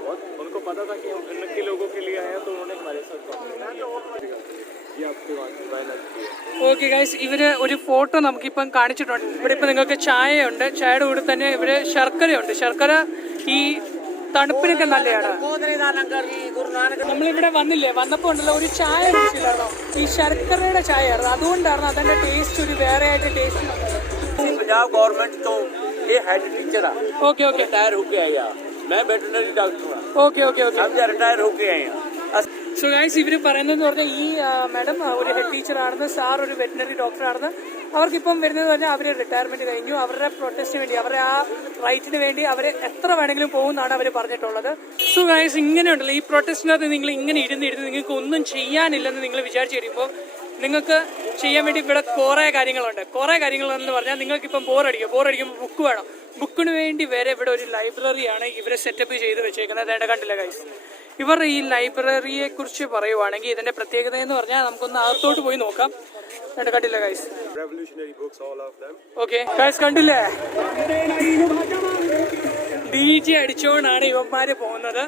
और उनको पता था कि हम इनके लोगों के लिए आए हैं, तो उन्होंने हमारे साथ ये आपके वायनाड की है। ഓക്കെ ഗൈസ്, ഇവര് ഒരു ഫോട്ടോ നമുക്കിപ്പം കാണിച്ചിട്ടുണ്ട്. ഇവിടെ ഇപ്പം നിങ്ങൾക്ക് ചായയുണ്ട്. ചായയുടെ കൂടെ തന്നെ ഇവര് ശർക്കരയുണ്ട്. ശർക്കര ഈ തണുപ്പിനൊക്കെ നല്ലതാണ്. നമ്മളിവിടെ വന്നില്ലേ, വന്നപ്പോൾ ഉണ്ടല്ലോ ഒരു ചായ കുടിച്ചില്ലായിരുന്നോ? ഈ ശർക്കരയുടെ ചായയായിരുന്നു. അതുകൊണ്ടായിരുന്നു അതിന്റെ ടേസ്റ്റ് ഒരു വേറെ ആയിട്ട് ടേസ്റ്റ്. पंजाब गवर्नमेंट तो ये हेड टीचर है। ഓക്കെ ഓക്കെ रिटायर होके आया, मैं वेटरनरी डॉक्टर हूँ। ഓക്കെ ഓക്കെ ഓക്കെ हम रिटायर होके आए हैं। സോ ഗൈസ്, ഇവർ പറയുന്നതെന്ന് പറഞ്ഞാൽ ഈ മാഡം ഒരു ഹെഡ് ടീച്ചറാണെന്ന്, സാർ ഒരു വെറ്റിനറി ഡോക്ടറാണെന്ന്. അവർക്കിപ്പം വരുന്നത് പറഞ്ഞാൽ അവർ റിട്ടയർമെന്റ് കഴിഞ്ഞു. അവരുടെ പ്രൊട്ടസ്റ്റിന് വേണ്ടി, അവരുടെ ആ റൈറ്റിന് വേണ്ടി അവർ എത്ര വേണമെങ്കിലും പോകുമെന്നാണ് അവർ പറഞ്ഞിട്ടുള്ളത്. സോ ഗൈസ്, ഇങ്ങനെയുണ്ടല്ലോ ഈ പ്രൊട്ടസ്റ്റിനകത്ത് നിങ്ങൾ ഇങ്ങനെ ഇരുന്ന് നിങ്ങൾക്ക് ഒന്നും ചെയ്യാനില്ലെന്ന് നിങ്ങൾ വിചാരിച്ചു കഴിയുമ്പോൾ നിങ്ങൾക്ക് ചെയ്യാൻ വേണ്ടി ഇവിടെ കുറേ കാര്യങ്ങളുണ്ട്. കുറേ കാര്യങ്ങളെന്ന് പറഞ്ഞാൽ നിങ്ങൾക്കിപ്പം ബോറടിക്കുമ്പോൾ ബുക്ക് വേണം. ബുക്കിന് വേണ്ടി വരെ ഇവിടെ ഒരു ലൈബ്രറിയാണ് ഇവരെ സെറ്റപ്പ് ചെയ്ത് വെച്ചേക്കുന്നത്. അതേണ്ട കണ്ടില്ല ഗൈസ്, ഇവർ ഈ ലൈബ്രറിയെ കുറിച്ച് പറയുവാണെങ്കിൽ ഇതിന്റെ പ്രത്യേകത എന്ന് പറഞ്ഞാൽ നമുക്കൊന്ന് അകത്തോട്ട് പോയി നോക്കാം. കണ്ടില്ല ഗൈസ്? ഓക്കെ ഗൈസ്, കണ്ടില്ലേ? DJ അടിച്ചോണ്ടാണ് ഇവന്മാര് പോകുന്നത്.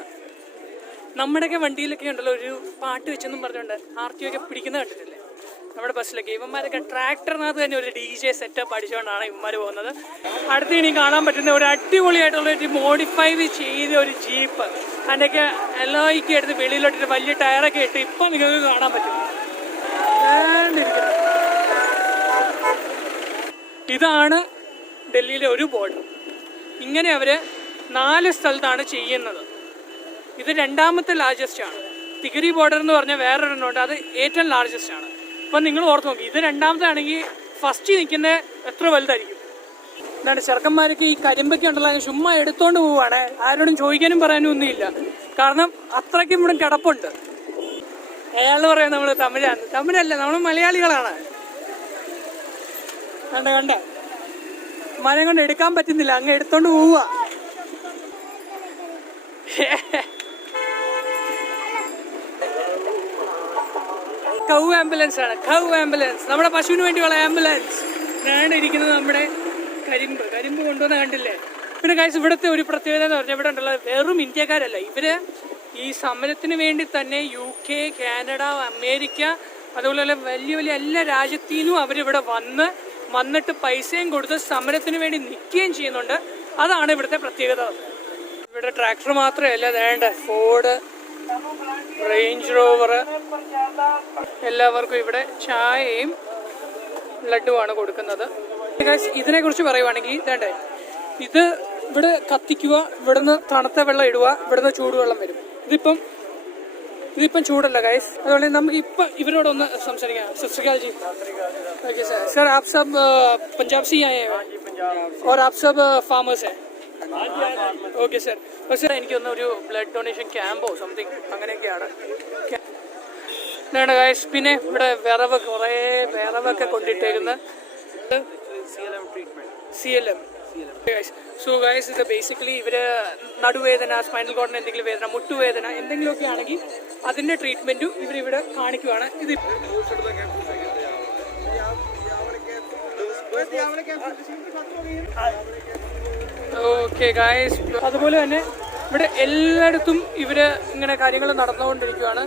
നമ്മുടെയൊക്കെ വണ്ടിയിലൊക്കെ ഉണ്ടല്ലോ ഒരു പാട്ട് വെച്ചെന്നും പറഞ്ഞുകൊണ്ട് RTO ഒക്കെ പിടിക്കുന്നത് കണ്ടിട്ടില്ലേ? നമ്മുടെ ബസ്സിലൊക്കെ ഇവന്മാരൊക്കെ ട്രാക്ടറിനകത്ത് തന്നെ ഒരു DJ സെറ്റപ്പ് അടിച്ചുകൊണ്ടാണ് ഇവന്മാർ പോകുന്നത്. അടുത്ത് ഇനി കാണാൻ പറ്റുന്ന ഒരു അടിപൊളിയായിട്ടുള്ള ഒരു മോഡിഫൈ ചെയ്ത ഒരു ജീപ്പ്. അതിൻ്റെയൊക്കെ എല്ലോയ്ക്ക് എടുത്ത് വെളിയിലോട്ടിട്ട് വലിയ ടയറൊക്കെ ഇട്ട് ഇപ്പം നിങ്ങൾക്ക് കാണാൻ പറ്റും. ഇതാണ് ഡൽഹിയിലെ ഒരു ബോർഡർ. ഇങ്ങനെ അവര് 4 സ്ഥലത്താണ് ചെയ്യുന്നത്. ഇത് 2ാമത്തെ ലാർജസ്റ്റ് ആണ്. തിഗരി ബോർഡർ എന്ന് പറഞ്ഞാൽ വേറൊരെണ്ണമുണ്ട്, അത് ഏറ്റവും ലാർജസ്റ്റ് ആണ്. അപ്പം നിങ്ങൾ ഓർത്ത് നോക്കി, ഇത് 2ാമത്തെ ആണെങ്കിൽ ഫസ്റ്റ് നിൽക്കുന്നത് എത്ര വലുതായിരിക്കും? എന്താണ് ചെറുക്കന്മാരൊക്കെ ഈ കരിമ്പൊക്കെ ഉണ്ടല്ലോ ചുമ്മാ എടുത്തോണ്ട് പോവുകയാണ്. ആരോടും ചോദിക്കാനും പറയാനും ഒന്നുമില്ല, കാരണം അത്രയ്ക്കും ഇവിടെ കിടപ്പുണ്ട്. അയാൾ പറയാം നമ്മൾ തമിഴല്ല, നമ്മൾ മലയാളികളാണ്. കണ്ട മരം കൊണ്ട് എടുക്കാൻ പറ്റുന്നില്ല, അങ്ങ് എടുത്തോണ്ട് പോവുക. കൗ ആംബുലൻസ് ആണ്, കൗ ആംബുലൻസ്. നമ്മുടെ പശുവിന് വേണ്ടിയുള്ള ആംബുലൻസ്. ഞാനാണ് ഇരിക്കുന്നത് നമ്മുടെ കരിമ്പ് കൊണ്ടുവന്ന് കണ്ടില്ലേ? പിന്നെ ഗൈസ്, ഇവിടുത്തെ ഒരു പ്രത്യേകത എന്ന് പറഞ്ഞാൽ ഇവിടെ ഉണ്ടല്ലോ വെറും ഇന്ത്യക്കാരല്ല, ഇവര് ഈ സമരത്തിന് വേണ്ടി തന്നെ UK, കാനഡ, അമേരിക്ക, അതുപോലെ വലിയ വലിയ എല്ലാ രാജ്യത്തിനും അവരിവിടെ വന്നിട്ട് പൈസയും കൊടുത്ത് സമരത്തിന് വേണ്ടി നിൽക്കുകയും ചെയ്യുന്നുണ്ട്. അതാണ് ഇവിടുത്തെ പ്രത്യേകത. ഇവിടെ ട്രാക്ടർ മാത്രമല്ല, വേണ്ട ഫോർഡ്, റേഞ്ച് റോവർ, എല്ലാവർക്കും ഇവിടെ ചായയും ലഡുവാണ് കൊടുക്കുന്നത്. ഇതിനെ കുറിച്ച് പറയുവാണെങ്കിൽ വേണ്ടേ, ഇത് ഇവിടെ കത്തിക്കുക, ഇവിടുന്ന് തണുത്ത വെള്ളം ഇടുക, ഇവിടുന്ന് ചൂടുവെള്ളം വരും. ഇതിപ്പം ചൂടല്ല ഗൈസ്. അതുകൊണ്ട് നമുക്ക് ഇപ്പം ഇവരോടൊന്ന് സംസാരിക്കാം. सत श्री अकाल जी। ओके सर, आप सब पंजाब से ही आए हैं और आप सब फार्मर्स हैं? Okay sir. പക്ഷേ എനിക്കൊന്ന് ഒരു ബ്ലഡ് ഡൊണേഷൻ ക്യാമ്പോ സംതിങ് അങ്ങനെയൊക്കെയാണ്. ഗൈസ് പിന്നെ ഇവിടെ വിറവ് കുറേ വിറവൊക്കെ കൊണ്ടിട്ടേക്കുന്ന CLM. സോ ഗൈസ് ഇത് ബേസിക്കലി ഇവര് നടുവേദന, സ്പൈനൽ കോഡിന് എന്തെങ്കിലും വേദന, മുട്ടുവേദന എന്തെങ്കിലുമൊക്കെ ആണെങ്കിൽ അതിന്റെ ട്രീറ്റ്മെന്റും ഇവരിവിടെ കാണിക്കുവാണ്. ഇത് ഓക്കെ ഗൈസ്. അതുപോലെ തന്നെ ഇവിടെ എല്ലായിടത്തും ഇവര് ഇങ്ങനെ കാര്യങ്ങൾ നടന്നുകൊണ്ടിരിക്കുകയാണ്.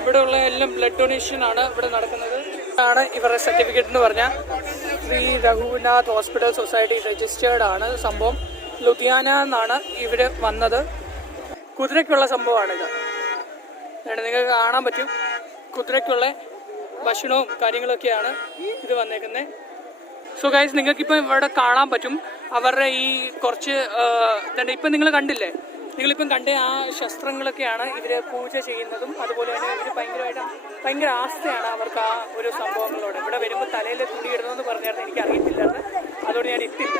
ഇവിടെ ഉള്ള എല്ലാം ബ്ലഡ് ഡൊണേഷൻ ആണ് ഇവിടെ നടക്കുന്നത്. ആണ് ഇവരുടെ സർട്ടിഫിക്കറ്റ് എന്ന് പറഞ്ഞാൽ Shri Raghunath hospital society registered ആണ് സംഭവം. ലുധിയാന എന്നാണ് ഇവര് വന്നത്. കുതിരയ്ക്കുള്ള സംഭവമാണിത്. നിങ്ങൾക്ക് കാണാൻ പറ്റും കുതിരയ്ക്കുള്ള ഭക്ഷണവും കാര്യങ്ങളൊക്കെയാണ് ഇത് വന്നേക്കുന്നത്. സോ ഗൈസ് നിങ്ങൾക്കിപ്പോൾ ഇവിടെ കാണാൻ പറ്റും അവരുടെ ഈ കുറച്ച് ഇപ്പം നിങ്ങൾ കണ്ടില്ലേ, നിങ്ങളിപ്പം കണ്ട ആ ശസ്ത്രങ്ങളൊക്കെയാണ് ഇവർ പൂജ ചെയ്യുന്നതും. അതുപോലെ തന്നെ ഇവർ ഭയങ്കര ആസ്ഥയാണ് അവർക്ക് ആ ഒരു സംഭവങ്ങളോട്. ഇവിടെ വരുമ്പോൾ തലയിൽ തുണി ഇടണമെന്ന് പറഞ്ഞായിരുന്നു, എനിക്കറിയത്തില്ലായിരുന്നു, അതുകൊണ്ട് ഞാൻ ഇട്ടില്ല.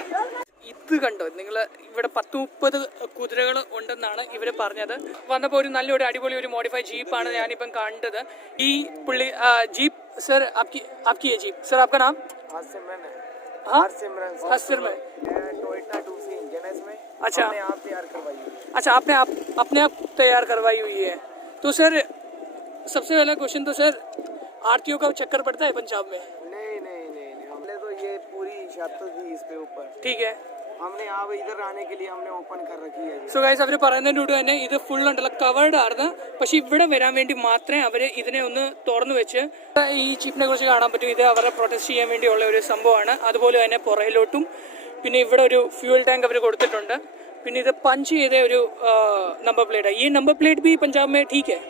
ഇത് കണ്ടോ നിങ്ങൾ, ഇവിടെ 10-30 കുതിരകൾ ഉണ്ടെന്നാണ് ഇവർ പറഞ്ഞത്. വന്നപ്പോൾ ഒരു നല്ലൊരു അടിപൊളി ഒരു മോഡിഫൈഡ് ജീപ്പാണ് ഞാനിപ്പം കണ്ടത്. ഈ പുള്ളി ജീപ്പ് സർ आपकी ये जीप सर आपका नाम? हरसिमरन. अच्छा अच्छा, आपने अपने आप तैयार करवाई हुई है. तो सर सबसे पहला क्वेश्चन तो सर आरटीओ का चक्कर पड़ता है पंजाब में? नहीं हमने तो ये पूरी छत थी इस पे ऊपर. ठीक है. हमने यहाँ इधर आने के लिए हमने ओपन कर रखी है. സോ ഗൈസ് അവർ പറയുന്നതിനോട് തന്നെ ഇത് ഫുൾ ഉണ്ടല്ലോ കവേർഡ് ആയിരുന്നു. പക്ഷെ ഇവിടെ വരാൻ വേണ്ടി മാത്രമേ അവർ ഇതിനെ ഒന്ന് തുറന്നു വെച്ച് ഈ ചീപ്പിനെ കുറിച്ച് കാണാൻ പറ്റും. ഇത് അവരെ പ്രൊട്ടക്ട് ചെയ്യാൻ വേണ്ടിയുള്ള ഒരു സംഭവമാണ്. അതുപോലെ തന്നെ പുറയിലോട്ടും പിന്നെ ഇവിടെ ഒരു ഫ്യൂൽ ടാങ്ക് അവർ കൊടുത്തിട്ടുണ്ട്. പിന്നെ ഇത് പഞ്ച് ചെയ്ത ഒരു നമ്പർ പ്ലേറ്റ്. ഈ നമ്പർ പ്ലേറ്റ് भी पंजाब में ठीक है?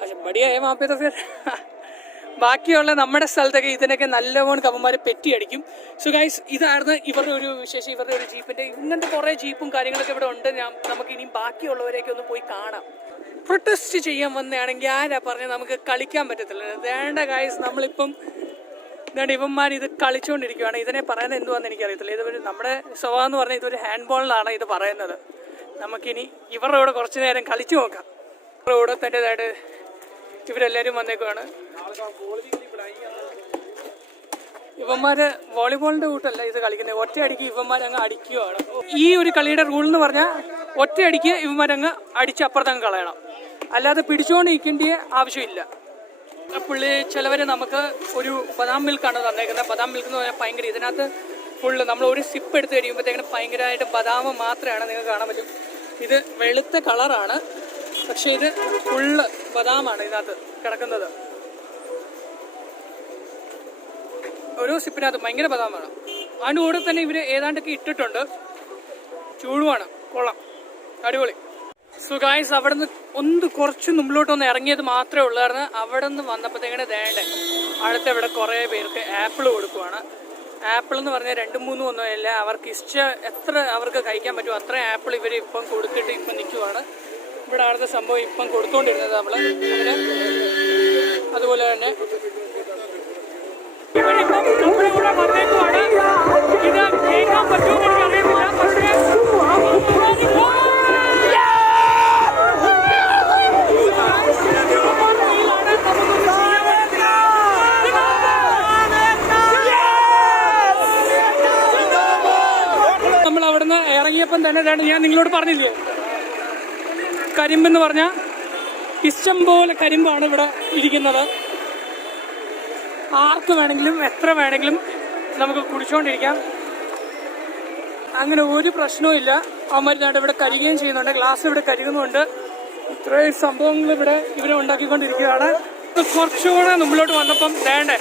अच्छा बढ़िया है वहाँ पे. तो फिर ബാക്കിയുള്ള നമ്മുടെ സ്ഥലത്തൊക്കെ ഇതിനൊക്കെ നല്ലപോലെ കവന്മാരെ പെറ്റി അടിക്കും. സോ ഗൈസ് ഇതായിരുന്നു ഇവരുടെ ഒരു വിശേഷം, ഇവരുടെ ഒരു ജീപ്പിന്റെ. ഇങ്ങനത്തെ കുറേ ജീപ്പും കാര്യങ്ങളൊക്കെ ഇവിടെ ഉണ്ട്. നമുക്ക് ഇനി ബാക്കിയുള്ളവരെയൊക്കെ ഒന്ന് പോയി കാണാം. പ്രൊട്ടസ്റ്റ് ചെയ്യാൻ വന്നതാണെങ്കിൽ ആരാ പറഞ്ഞാൽ നമുക്ക് കളിക്കാൻ പറ്റത്തില്ല. വേണ്ട ഗൈസ്, നമ്മളിപ്പം ഇവന്മാർ ഇത് കളിച്ചുകൊണ്ടിരിക്കുകയാണ്. ഇതിനെ പറയുന്നത് എന്തുവാന്ന് എനിക്കറിയത്തില്ല. ഇത് നമ്മുടെ സ്വഭാവം എന്ന് പറഞ്ഞാൽ ഇതൊരു ഹാൻഡ് ബോളിലാണ് ഇത് പറയുന്നത്. നമുക്കിനി ഇവരുടെ കൂടെ കുറച്ച് നേരം കളിച്ചു നോക്കാം. ഇവരുടെ കൂടെ തൻ്റെതായിട്ട് ഇവരെല്ലാവരും വന്നേക്കുവാണ്. ഇവന്മാര് വോളിബോളിന്റെ കൂട്ടല്ല ഇത് കളിക്കുന്നത്. ഒറ്റയടിക്ക് ഇവന്മാരങ്ങ് അടിക്കുകയാണ്. ഈ ഒരു കളിയുടെ റൂൾ എന്ന് പറഞ്ഞാൽ ഒറ്റയടിക്ക് ഇവന്മാരങ്ങ് അടിച്ച് അപ്പുറത്തങ്ങ് കളയണം, അല്ലാതെ പിടിച്ചുകൊണ്ട് നിൽക്കേണ്ട ആവശ്യമില്ല. പുള്ളി ചിലവർ നമുക്ക് ഒരു ബദാം മിൽക്കാണ് തന്നേക്കുന്നത്. ബദാം മിൽക്ക് എന്ന് പറഞ്ഞാൽ ഭയങ്കര ഇതിനകത്ത് ഫുള്ള് നമ്മൾ ഒരു സിപ്പ് എടുത്ത് കഴിയുമ്പോഴത്തേക്കിന് ഭയങ്കരമായിട്ട് ബദാം മാത്രമാണ് നിങ്ങൾക്ക് കാണാൻ പറ്റും. ഇത് വെളുത്ത കളറാണ്, പക്ഷെ ഇത് ഫുള്ള് ബദാമാണ് ഇതിനകത്ത് കിടക്കുന്നത്. ഓരോ സിപ്പിനകത്ത് ഭയങ്കര ബദാമാണ്. അതിൻ്റെ കൂടെ തന്നെ ഇവർ ഏതാണ്ടൊക്കെ ഇട്ടിട്ടുണ്ട്. ചൂടുമാണ്, കൊള്ളാം, അടിപൊളി. സോ ഗായ്സ് അവിടെ നിന്ന് ഒന്ന് കുറച്ച് മുമ്പിലോട്ടൊന്ന് ഇറങ്ങിയത് മാത്രമേ ഉള്ളായിരുന്നു. അവിടെ നിന്ന് വന്നപ്പോഴത്തേക്കിന് വേണ്ടേ അടുത്ത ഇവിടെ കുറേ പേർക്ക് ആപ്പിൾ കൊടുക്കുവാണ്. ആപ്പിൾ എന്ന് പറഞ്ഞാൽ 2-3 ഒന്നുമില്ല, അവർക്ക് ഇഷ്ടം എത്ര അവർക്ക് കഴിക്കാൻ പറ്റുമോ അത്ര ആപ്പിൾ ഇവർ ഇപ്പം കൊടുത്തിട്ട് ഇപ്പം നിൽക്കുവാണ്. ഇവിടെ അടുത്ത സംഭവം ഇപ്പം കൊടുത്തുകൊണ്ടിരുന്നത് നമ്മൾ അതിന്. അതുപോലെ തന്നെ ഇവരിപ്പം നമ്മുടെ കൂടെ വന്നേക്കുവാണ്. ഇത് കേൾക്കാൻ പറ്റുമെന്ന് എനിക്കറിയത്തില്ല, പക്ഷേ നമ്മൾ അവിടുന്ന് ഇറങ്ങിയപ്പം തന്നെ ഞാൻ നിങ്ങളോട് പറഞ്ഞില്ലേ, കരിമ്പെന്ന് പറഞ്ഞാൽ ഇഷ്ടം പോലെ കരിമ്പാണ് ഇവിടെ ഇരിക്കുന്നത്. ആർക്ക് വേണമെങ്കിലും എത്ര വേണമെങ്കിലും നമുക്ക് കുടിച്ചുകൊണ്ടിരിക്കാം, അങ്ങനെ ഒരു പ്രശ്നവും ഇല്ല. അവന്മാർ ഇവിടെ കരിയുകയും ചെയ്യുന്നുണ്ട്, ഗ്ലാസ് ഇവിടെ കരിയുന്നുണ്ട്. ഇത്രയും സംഭവങ്ങൾ ഇവിടെ ഇവരെ ഉണ്ടാക്കിക്കൊണ്ടിരിക്കുകയാണ്. കുറച്ചുകൂടെ മുമ്പിലോട്ട് വന്നപ്പം വേണ്ടേ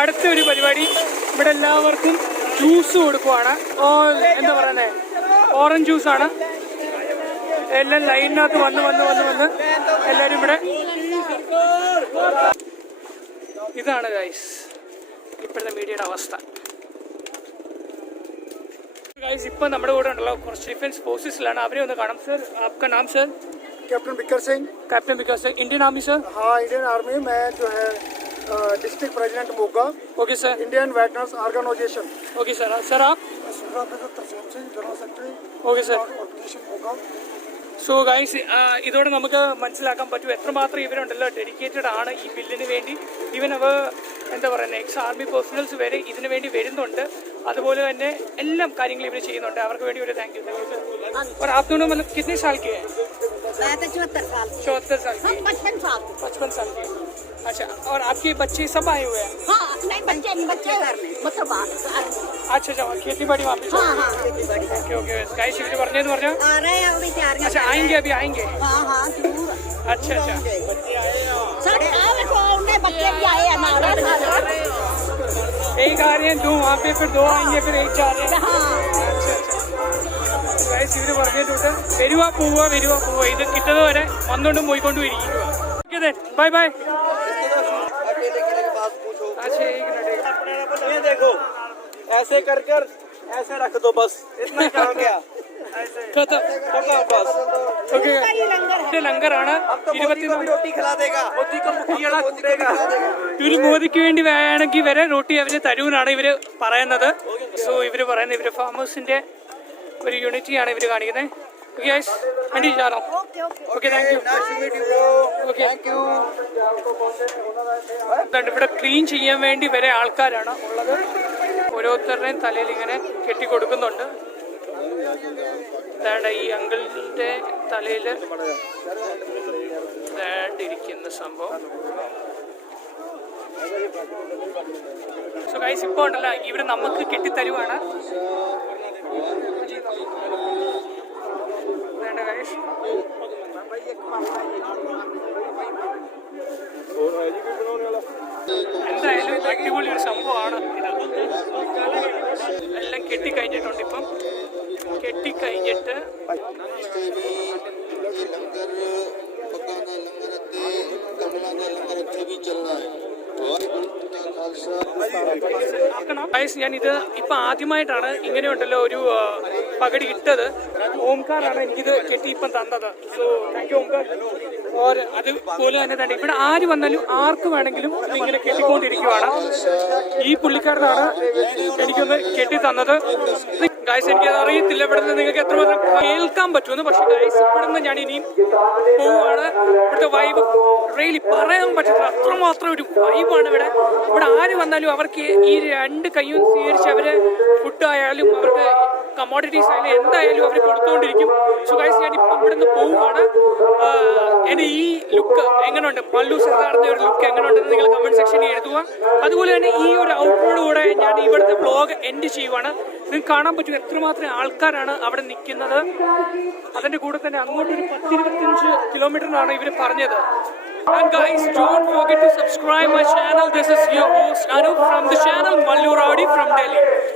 അടുത്തൊരു പരിപാടി, ഇവിടെ എല്ലാവർക്കും ജ്യൂസ് കൊടുക്കുവാണ്. എന്താ പറയുന്നത്, ഓറഞ്ച് ജ്യൂസാണ്. എല്ലാം ലൈനിനകത്ത് വന്ന് എല്ലാവരും ഇവിടെ. ഇതാണ് ഗൈസ് ഇപ്പോഴത്തെ മീഡിയയുടെ അവസ്ഥ. ഗൈസ് ഇപ്പം നമ്മുടെ കൂടെ ഉണ്ടല്ലോ കുറച്ച് ഡിഫൻസ് ഫോഴ്സസിലാണ്, അവരെ ഒന്ന് കാണാം. സർ आपका नाम sir? Captain Bikar Singh. Captain Bikar Singh, Indian army sir? हाँ, इंडियन आर्मी में जो है district president Moga. Okay sir. Indian veterans organisation. Okay sir. Sir आप? Okay sir. സോ ഗൈസ്, ഇതോടെ നമുക്ക് മനസ്സിലാക്കാൻ പറ്റും എത്രമാത്രം ഇവരുണ്ടല്ലോ ഡെഡിക്കേറ്റഡ് ആണ് ഈ ബില്ലിന് വേണ്ടി. ഈവൻ അവർ എന്താ പറയുന്നത്, എക്സ് ആർമി പേഴ്സണൽസ് വരെ ഇതിനു വേണ്ടി വരുന്നുണ്ട്. അതുപോലെ തന്നെ എല്ലാം കാര്യങ്ങളും ഇവർ ചെയ്യുന്നുണ്ട്. അവർക്ക് വേണ്ടി ഒരു താങ്ക് യു സർ. और आप दोनों मतलब कितने साल के हैं? मैं तो 74 साल 74 साल के. 55 साल के. अच्छा, और आपके बच्चे सब आए हुए हैं? हाँ, नहीं बच्चे नहीं, बच्चे घर में मतलब अच्छा, खेती बाड़ी वहाँ पे. हाँ खेती बाड़ी ओके ओके. गाइस इवര് പറഞ്ഞേന്ന് പറഞ്ഞാൽ आ रहे हैं अभी तैयारियां. अच्छा, आएंगे अभी आएंगे. हाँ जरूर. अच्छा अच्छा. सब आए तो उन्हें बच्चे भी आए हैं ना. एक आ रहे हैं, दो वहाँ पे, फिर दो आएंगे, फिर एक जा रहे हैं. अच्छा अच्छा. ഗൈസ് ഇവര് പറഞ്ഞിട്ടുണ്ട് വരുവാ പോവുക ഇത് കിട്ടുന്നത് വരെ വന്നുകൊണ്ടും പോയിക്കൊണ്ടും ഇരിക്കുക. Bye bye. अच्छा एक मिनट. ये देखो ऐसे कर ऐसे रख दो बस, इतना काम क्या खत्म बस. ओके. ലങ്കറാണ്. रोटी खिला देगा, मोदी को मुखिया कूटेगा. ഇവര് മോദിക്ക് വേണ്ടി വേണമെങ്കിൽ വരെ റോട്ടി അവര് തരൂന്നാണ് ഇവര് പറയുന്നത്. സോ ഇവര് പറയുന്നത് ഇവര് ഫാമേഴ്സിന്റെ ഒരു യൂണിറ്റിയാണ് ഇവര് കാണിക്കുന്നത്. ഓക്കെ ഗൈസ്, വണ്ടി ചാറോ. Okay thank you. ഓക്കെ ഇവിടെ ക്ലീൻ ചെയ്യാൻ വേണ്ടി വരെ ആൾക്കാരാണ് ഉള്ളത്. ഓരോരുത്തരുടെയും തലയിൽ ഇങ്ങനെ കെട്ടിക്കൊടുക്കുന്നുണ്ട്. അതാണ് ഈ അങ്കിളിന്റെ തലയിൽ ഇരിക്കുന്ന സംഭവം. സോ ഗൈസ്, ഇപ്പോൾ ഉണ്ടല്ല ഇവര് നമുക്ക് കെട്ടിത്തരുവാണ്. വേണ്ട ഗൈസ്, എന്തായാലും അടിപൊളി ഒരു സംഭവമാണ് ഇത്. എല്ലാം കെട്ടിക്കഴിഞ്ഞിട്ടുണ്ട്. ഇപ്പം കെട്ടിക്കഴിഞ്ഞിട്ട് ഞാൻ ഇത് ഇപ്പൊ ആദ്യമായിട്ടാണ് ഇങ്ങനെയുണ്ടല്ലോ ഒരു പകടി ഇട്ടത്. ഓംകാറാണ് എനിക്കിത് കെട്ടി ഇപ്പം തന്നത്. So thank you Omkar. Or അതുപോലെ തന്നെ ഇവിടെ ആര് വന്നാലും ആർക്ക് വേണമെങ്കിലും ഇതിങ്ങനെ കെട്ടിക്കൊണ്ടിരിക്കുവാണ്. ഈ പുള്ളിക്കാരനാണ് എനിക്കൊന്ന് കെട്ടി തന്നത്. ഗൈസ്, എനിക്കത് അറിയത്തില്ല ഇവിടെ നിന്ന് നിങ്ങൾക്ക് എത്രമാത്രം കേൾക്കാൻ പറ്റുമെന്ന്. പക്ഷെ ഗൈസ്, ഇവിടെ നിന്ന് ഞാൻ ഇനിയും പോവുകയാണ്. ഇവിടുത്തെ വൈബ് റിയലി പറയാൻ പറ്റത്തില്ല, അത്രമാത്രം ഒരു വൈബാണ് ഇവിടെ. ഇവിടെ ആര് വന്നാലും അവർക്ക് ഈ രണ്ട് കയ്യും സ്വീകരിച്ച് അവര് ഫുഡായാലും അവർക്ക് കമോഡിറ്റീസ് ആയാലും എന്തായാലും അവർ കൊടുത്തുകൊണ്ടിരിക്കും. സോ ഗൈസ്, ഞാൻ ഇപ്പം ഇവിടെ നിന്ന് പോവുകയാണ്. എൻ്റെ ഈ ലുക്ക് എങ്ങനെയുണ്ട്, മല്ലു സർദാറിന്റെ ഒരു ലുക്ക് എങ്ങനെയുണ്ടെന്ന് നിങ്ങൾ കമന്റ് സെക്ഷനിൽ എഴുതുക. അതുപോലെ തന്നെ ഈ ഒരു ഔട്ട്റോഡുകൂടെ ഞാൻ ഇവിടുത്തെ വ്ളോഗ് എൻഡ് ചെയ്യുവാണ്. നിങ്ങൾക്ക് കാണാൻ പറ്റും എത്രമാത്രം ആൾക്കാരാണ് അവിടെ നിൽക്കുന്നത്. അതിന്റെ കൂടെ തന്നെ അങ്ങോട്ടൊരു 10-25 കിലോമീറ്ററിനാണ് ഇവർ പറഞ്ഞത്. And guys, don't forget to subscribe my channel. This is your host Anup from the channel Mallu Rowdy from Delhi.